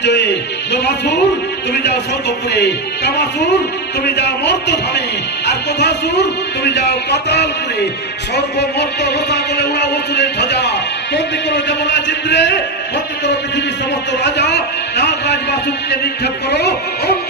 বিজয়ে। লোভাসুর তুমি যাও স্বর্গপুরে, কামাসুর তুমি যাও মর্তধামে, আর কোথাসুর তুমি যাও পাতালপুরে। স্বর্গ মর্ত রসাতলে উড়াও অসুরের ধ্বজা, বন্দি করো যমুনা চিত্রে, বন্দি করো পৃথিবীর সমস্ত রাজা, নাগরাজ বাসুককে নিক্ষেপ করো অন্ধ